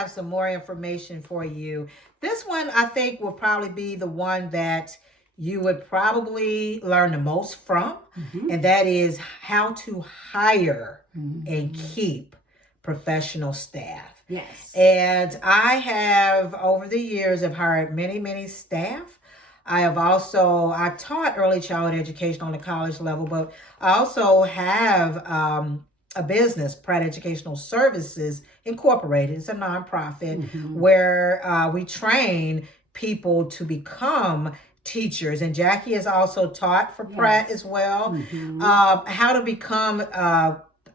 have some more information for you. This one, I think, will probably be the one that you would probably learn the most from, and that is how to hire and keep professional staff. Yes. And I have, over the years, have hired many, many staff. I taught early childhood education on the college level, but I also have a business, Pratt Educational Services Incorporated. It's a nonprofit where we train people to become teachers. And Jackie has also taught for Pratt as well, how to become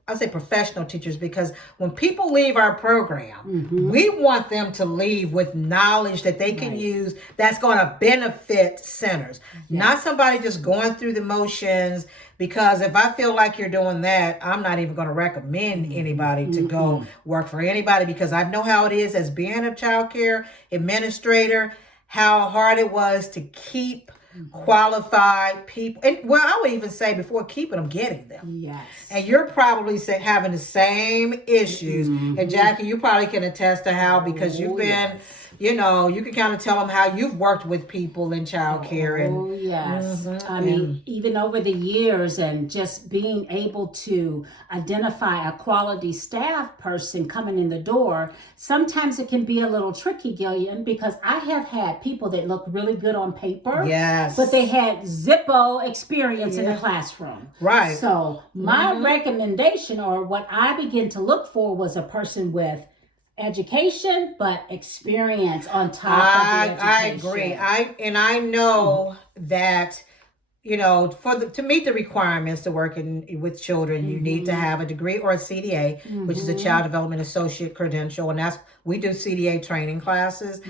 I say professional teachers, because when people leave our program, we want them to leave with knowledge that they can use that's going to benefit centers. Not somebody just going through the motions, because if I feel like you're doing that, I'm not even going to recommend anybody to go work for anybody, because I know how it is as being a child care administrator, how hard it was to keep qualified people. And well, I would even say before keeping them, getting them. Yes. And you're probably having the same issues. And Jackie, you probably can attest to how, because you've been, you know, you can kind of tell them how you've worked with people in child care. And yes. I mean, even over the years, and just being able to identify a quality staff person coming in the door, sometimes it can be a little tricky, Gillian, because I have had people that look really good on paper. Yes. But they had Zippo experience in the classroom. Right. So my recommendation, or what I began to look for, was a person with education but experience on top of the education. I agree. I know that, you know, to meet the requirements to work with children, you need to have a degree or a CDA, which is a Child Development Associate credential, and we do CDA training classes.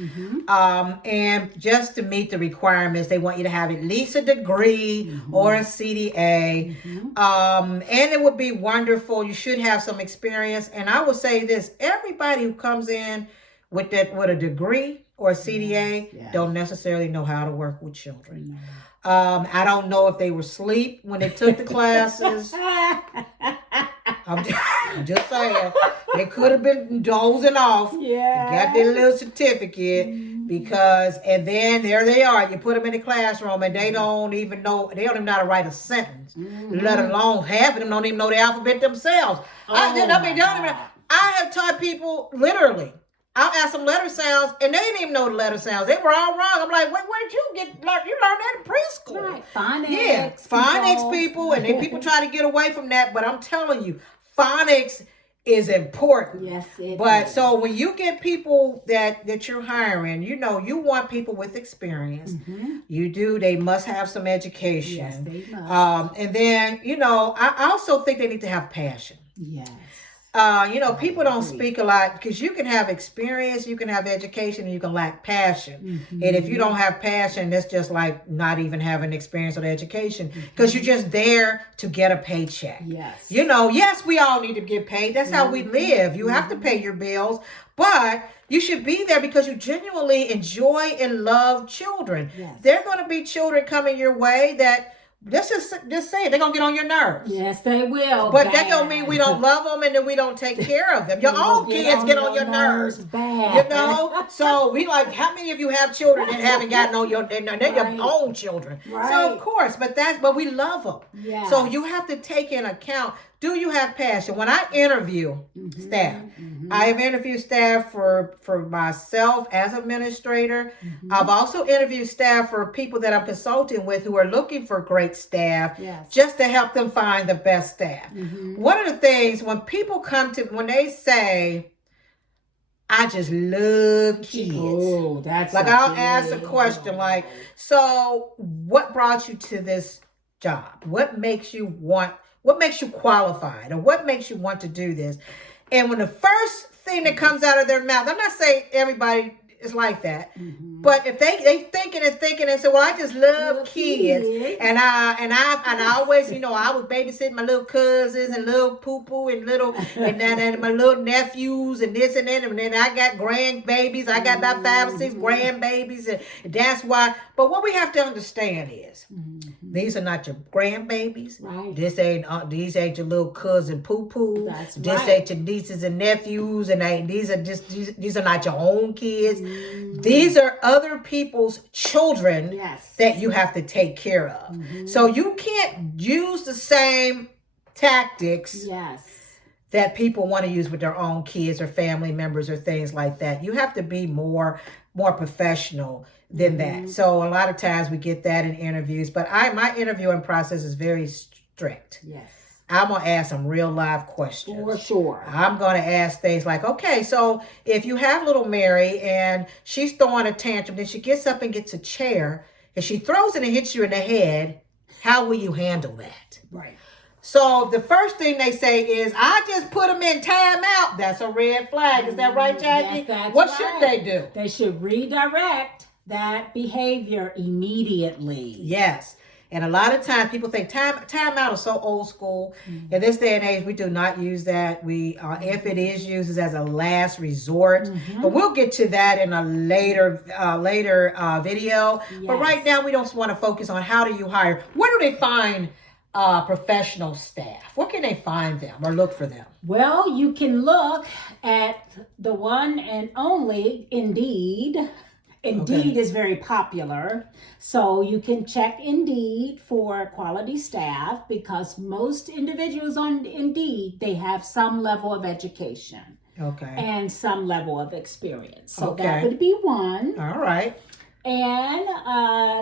And just to meet the requirements, they want you to have at least a degree or a CDA. And it would be wonderful. You should have some experience. And I will say this: everybody who comes in with a degree or a CDA don't necessarily know how to work with children. I don't know if they were asleep when they took the classes. I'm just saying. They could have been dozing off. Got their little certificate, and then there they are. You put them in the classroom and they don't even know how to write a sentence, let alone half of them don't even know the alphabet themselves. I have taught people literally. I'll ask them letter sounds, and they didn't even know the letter sounds. They were all wrong. I'm like, where'd you you learned that in preschool? Right. Phonics. Yeah, phonics people, and then people try to get away from that. But I'm telling you, phonics is important. Yes, it But is. so when you get people that you're hiring, you know, you want people with experience. They must have some education. Yes, they must. And then, you know, I also think they need to have passion. Yes. You know, people don't speak a lot, because you can have experience, you can have education, and you can lack passion. And if you don't have passion, it's just like not even having experience or education, because you're just there to get a paycheck. Yes. You know, yes, we all need to get paid. That's how we live. You have to pay your bills, but you should be there because you genuinely enjoy and love children. Yes. There are going to be children coming your way that, let's just say it, they're going to get on your nerves. Yes, they will. But that don't mean we don't love them and that we don't take care of them. Your own kids get on your nerves. Bad. You know? So we like, how many of you have children that haven't gotten on they're your own children? Right. So of course, but we love them. Yes. So you have to take in account, do you have passion? When I interview staff, I have interviewed staff for myself as administrator. I've also interviewed staff for people that I'm consulting with who are looking for great staff, just to help them find the best staff. One of the things when people when they say, I just love kids. Oh, that's like I'll ask a question like, so what brought you to this job? What makes you qualified, or what makes you want to do this? And when the first thing that comes out of their mouth, I'm not saying everybody it's like that. But if they thinking and say, well, I just love kids. And I always, I was babysitting my little cousins and little poo-poo and and my little nephews and this and that, and then I got grandbabies. I got about 5 or 6 grandbabies, and that's why. But what we have to understand is these are not your grandbabies. Right. These ain't your little cousin poo-poo. That's this right. ain't your nieces and nephews, and these are not your own kids. These are other people's children that you have to take care of. So you can't use the same tactics that people want to use with their own kids or family members or things like that. You have to be more professional than that. So a lot of times we get that in interviews, but my interviewing process is very strict. Yes. I'm going to ask some real live questions. For sure. I'm going to ask things like, okay, so if you have little Mary and she's throwing a tantrum, then she gets up and gets a chair and she throws it and hits you in the head, how will you handle that? Right. So the first thing they say is, I just put them in timeout. That's a red flag. Is that right, Jackie? Yes, that's what right. should they do? They should redirect that behavior immediately. Yes. And a lot of times people think timeout is so old school. In this day and age, we do not use that. We, if it is used, is as a last resort. But we'll get to that in a later video. Yes. But right now, we don't want to focus on how do you hire. Where do they find professional staff? Where can they find them or look for them? Well, you can look at the one and only Indeed. Indeed is very popular. So you can check Indeed for quality staff, because most individuals on Indeed, they have some level of education. Okay. And some level of experience. So that would be one. All right. And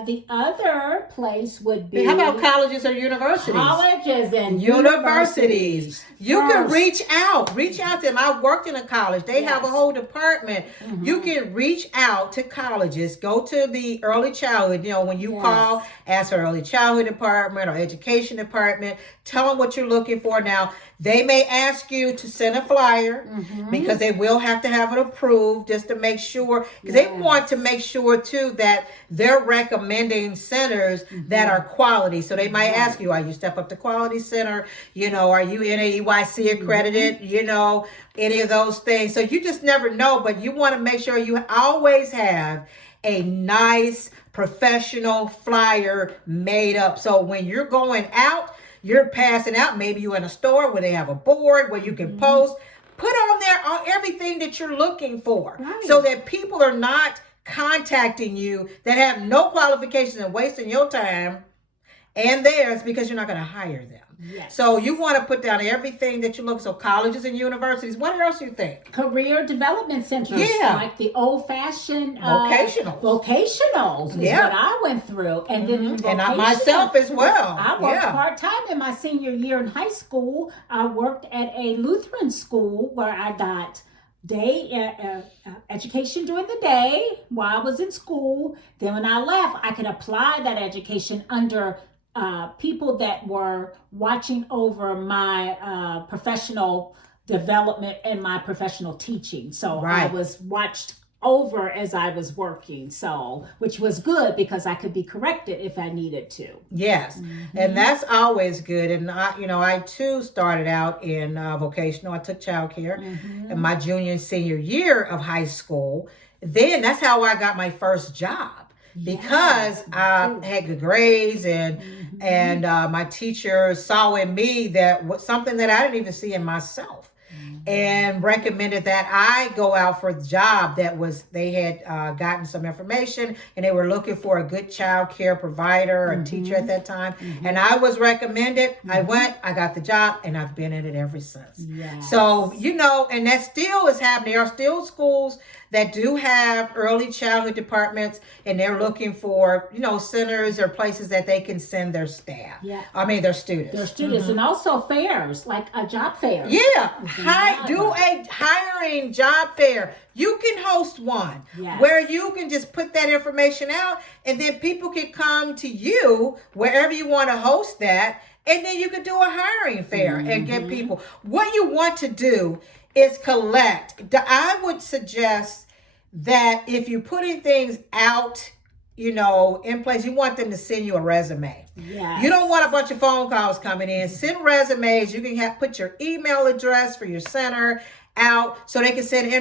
the other place would be... How about colleges or universities? Colleges and universities. You can reach out to them. I worked in a college. They have a whole department. You can reach out to colleges. Go to the early childhood. When you call, ask for early childhood department or education department. Tell them what you're looking for. Now, they may ask you to send a flyer because they will have to have it approved just to make sure. Because they want to make sure, too, that they're recommending centers that are quality. So they might ask you, are you Step Up to Quality Center? Are you NAEYC accredited? Any of those things. So you just never know, but you want to make sure you always have a nice professional flyer made up. So when you're going out, you're passing out, maybe you're in a store where they have a board where you can post, put on there everything that you're looking for so that people are not contacting you that have no qualifications and wasting your time and theirs because you're not going to hire them. Yes. So you want to put down everything that you look. So colleges and universities. What else you think? Career development centers. Like the old-fashioned vocationals is what I went through. And then and I myself as well. I worked part-time in my senior year in high school. I worked at a Lutheran school where I got day education during the day while I was in school. Then when I left, I could apply that education under people that were watching over my professional development and my professional teaching. So I was watched over as I was working, which was good because I could be corrected if I needed to. Yes, and that's always good. And I too started out in vocational. I took childcare in my junior and senior year of high school. Then that's how I got my first job. Because I had good grades and my teacher saw in me that something that I didn't even see in myself, and recommended that I go out for a job they had gotten some information and they were looking for a good child care provider or teacher at that time. And I was recommended. I went, I got the job, and I've been in it ever since. Yes. So, and that still is happening. There are still schools that do have early childhood departments, and they're looking for, centers or places that they can send their staff. Yeah. I mean, their students. Their students, and also fairs, like a job fair. Yeah. Do a hiring job fair. You can host one where you can just put that information out, and then people can come to you wherever you want to host that, and then you can do a hiring fair and get people. What you want to do is collect. I would suggest that if you're putting things out, in place, you want them to send you a resume. Yes. You don't want a bunch of phone calls coming in. Send resumes. You can put your email address for your center out so they can send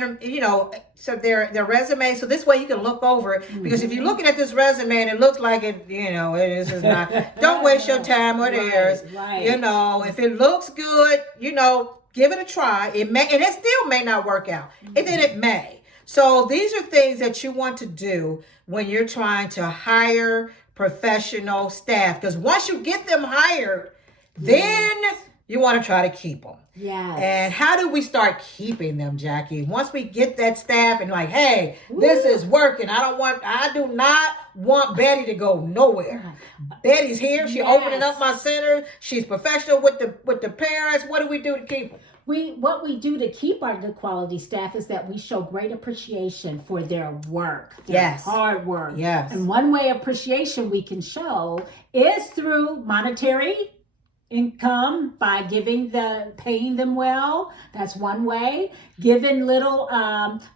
so their resume. So this way you can look over it. Because if you're looking at this resume and it looks like it, it is not. Don't waste your time or theirs. Right. If it looks good, give it a try. It may, and it still may not work out. And then it may. So these are things that you want to do when you're trying to hire professional staff. Because once you get them hired, then you want to try to keep them. Yes. And how do we start keeping them, Jackie? Once we get that staff and like, hey, this is working. I do not want Betty to go nowhere. Betty's here. She's opening up my center. She's professional with the parents. What do we do to keep them? What we do to keep our good quality staff is that we show great appreciation for their work, their hard work. Yes. And one way appreciation we can show is through monetary income by paying them well. That's one way. Giving little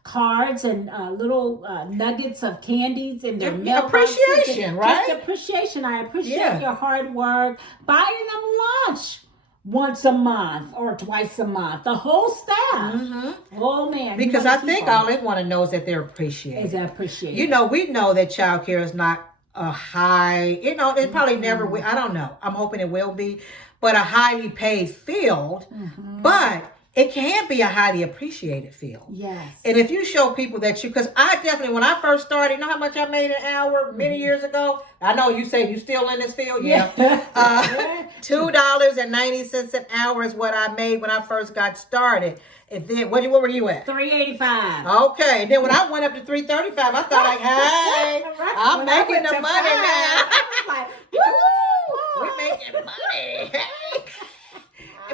cards and little nuggets of candies in their mailboxes. Appreciation, right? Just appreciation. I appreciate your hard work. Buying them lunch once a month or twice a month. The whole staff. Mm-hmm. Oh man. Because I think all they want to know is that they're appreciated. Is appreciated. We know that child care is not a high, it probably never will. I don't know. I'm hoping it will be, but a highly paid field. Mm-hmm. But it can be a highly appreciated field. Yes. And if you show people that because I definitely, when I first started, you know how much I made an hour many years ago? I know you say you still in this field. Yeah. $2.90 an hour is what I made when I first got started. And then, what were you at? $3.85. Okay. And then when I went up to $3.35, I thought like, hey, I'm making the money now. Like, we're making money.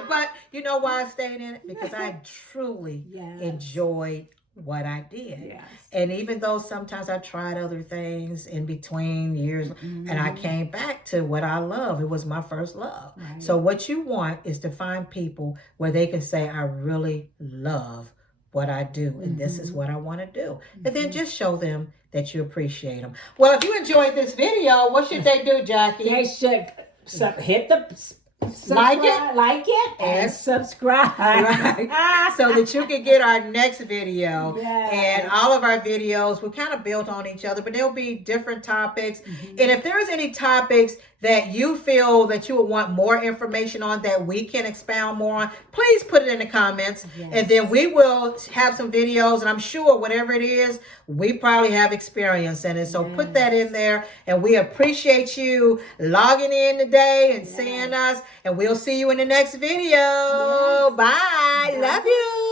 But you know why I stayed in it? Because I truly enjoyed what I did. Yes. And even though sometimes I tried other things in between years, and I came back to what I love. It was my first love. Right. So what you want is to find people where they can say, I really love what I do, and this is what I want to do. And then just show them that you appreciate them. Well, if you enjoyed this video, what should they do, Jackie? They should hit the like it, and subscribe. Right. So that you can get our next video. Yes. And all of our videos, we kind of built on each other, but there'll be different topics. Mm-hmm. And if there's any topics that you feel that you would want more information on that we can expound more on, please put it in the comments. Yes. And then we will have some videos, and I'm sure whatever it is, we probably have experience in it. So put that in there, and we appreciate you logging in today and seeing us, and we'll see you in the next video. Bye. Love you.